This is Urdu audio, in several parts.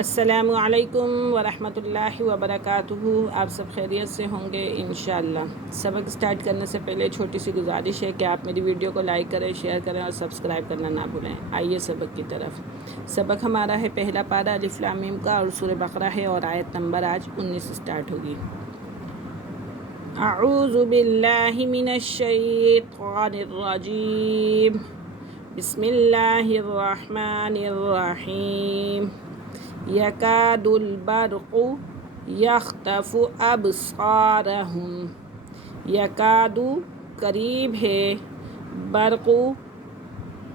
السلام علیکم ورحمۃ اللہ وبرکاتہ۔ آپ سب خیریت سے ہوں گے انشاءاللہ۔ سبق سٹارٹ کرنے سے پہلے چھوٹی سی گزارش ہے کہ آپ میری ویڈیو کو لائک کریں، شیئر کریں اور سبسکرائب کرنا نہ بھولیں۔ آئیے سبق کی طرف۔ سبق ہمارا ہے پہلا پارہ الف لام میم کا اور سورہ بقرہ ہے اور آیت نمبر آج 19 سٹارٹ ہوگی۔ اعوذ باللہ من الشیطان الرجیم، بسم اللہ الرحمن الرحیم۔ یکاد البرق یخطف ابصارہم، یکاد قریب ہے، برق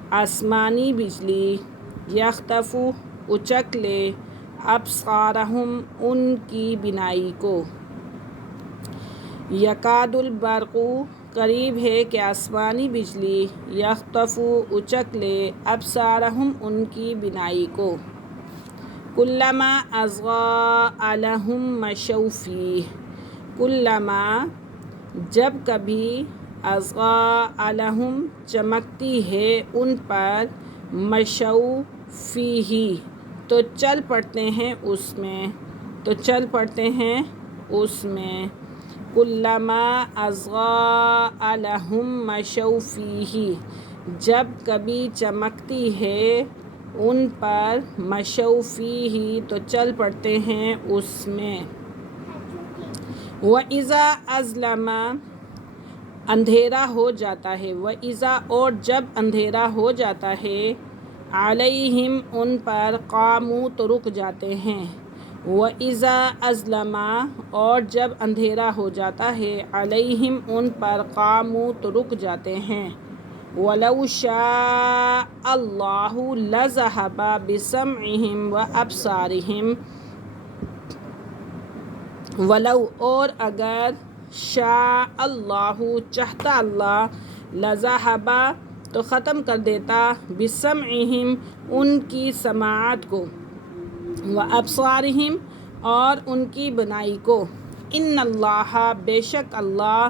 آسمانی بجلی، یخطف اچک لے، ابصارہم ان کی بینائی کو۔ یکاد البرق قریب ہے کہ آسمانی بجلی، یخطف اچک لے، ابصارہم ان کی بینائی کو۔ کلما اضاء لہم مشوا فیہ، کلما جب کبھی، اضاء لہم چمکتی ہے ان پر، مشوا فیہ تو چل پڑتے ہیں اس میں، تو چل پڑتے ہیں اس میں۔ کلما اضاء لہم مشوا فیہ جب کبھی چمکتی ہے ان پر، مشوا فیہ تو چل پڑتے ہیں اس میں۔ وَإِذَا أَظْلَمَ اندھیرا ہو جاتا ہے، وَإِذَا اور جب اندھیرا ہو جاتا ہے، عَلَيْهِمْ ان پر، قاموا تو رک جاتے ہیں۔ وَإِذَا أَظْلَمَ اور جب اندھیرا ہو جاتا ہے، عَلَيْهِمْ ان پر، قاموا تو رک جاتے ہیں۔ وَلَوْ شَاءَ اللَّهُ لَذَهَبَ بِسَمْعِهِمْ وَأَبْصَارِهِمْ، وَلَوْ اور اگر، شاء اللہ چاہتا اللہ، لَذَهَبَ تو ختم کر دیتا، بِسَمْعِهِمْ ان کی سماعت کو، وَأَبْصَارِهِمْ اور ان کی بینائی کو۔ ان اللہ بے شک اللہ،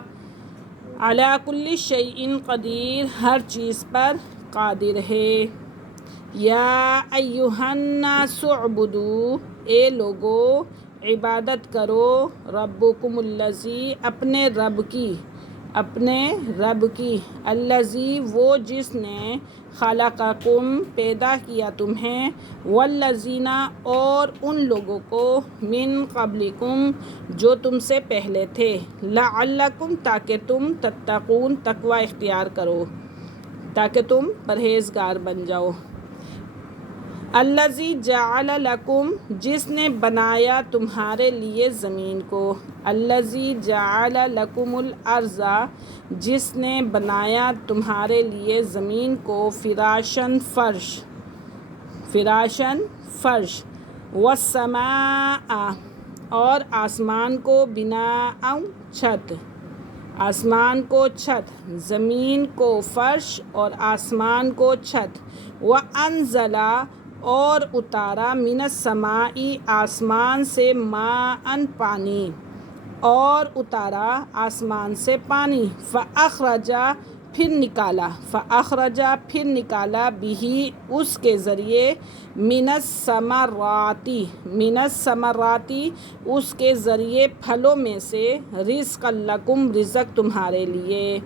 علی کل شیء قدیر ہر چیز پر قادر ہے۔ یا ایھا الناس اعبدوا اے لوگو عبادت کرو، ربکم الذی اپنے رب کی، اپنے رب کی، الذی وہ جس نے، خلقکم پیدا کیا تمہیں، والذین اور ان لوگوں کو، من قبلکم جو تم سے پہلے تھے، لعلکم تاکہ تم، تتقون تقوی اختیار کرو، تاکہ تم پرہیزگار بن جاؤ۔ الذی جعل لکم جس نے بنایا تمہارے لیے زمین کو، الذی جعل لکم الارض جس نے بنایا تمہارے لیے زمین کو، فراشاً فرش، فراشاً فرش، والسماء اور آسمان کو، بناء چھت، آسمان کو چھت، زمین کو فرش اور آسمان کو چھت۔ وَأَنزَلَ اور اتارا، مِنَ السَّمَاءِ آسمان سے، ماءً پانی، اور اتارا آسمان سے پانی، فَأَخْرَجَ پھر نکالا، فَأَخْرَجَ پھر نکالا، بِہِ اس کے ذریعے، مِنَ الثَّمَرَاتِ مِنَ الثَّمَرَاتِ اس کے ذریعے پھلوں میں سے، رِزْقًا لَکُم رزق تمہارے لیے،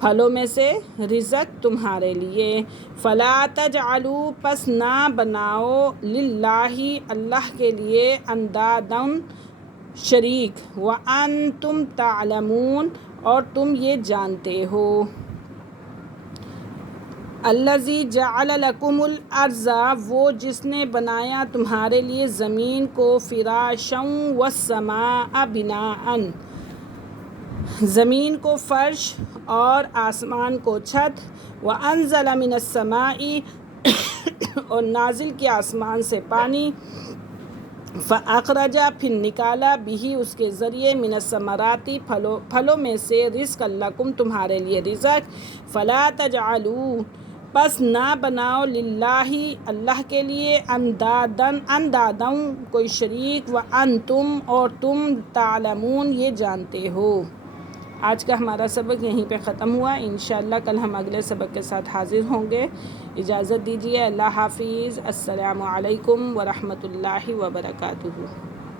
پھلوں میں سے رزق تمہارے لیے۔ فَلَا تَجْعَلُوا پس نہ بناؤ، للہ اللہ کے لیے، انداداً شریک، وَأَنتُمْ تَعْلَمُونَ اور تم یہ جانتے ہو۔ الذی جعل لکم الارض وہ جس نے بنایا تمہارے لیے زمین کو، فراشاً والسماء بناءً زمین کو فرش اور آسمان کو چھت، وانزل من السماء اور نازل کیا آسمان سے پانی، فاخرج پھر نکالا، بِہِ اس کے ذریعے، من الثمرات پھلوں میں سے، رزقا لکم تمہارے لیے رزق۔ فلا تجعلوا پس نہ بناؤ، للہ اللہ کے لیے، انداداً کوئی شریک، وانتم اور تم، تعلمون یہ جانتے ہو۔ آج کا ہمارا سبق یہیں پہ ختم ہوا. انشاءاللہ کل ہم اگلے سبق کے ساتھ حاضر ہوں گے. اجازت دیجیے. اللہ حافظ. السلام علیکم ورحمۃ اللہ وبرکاتہ.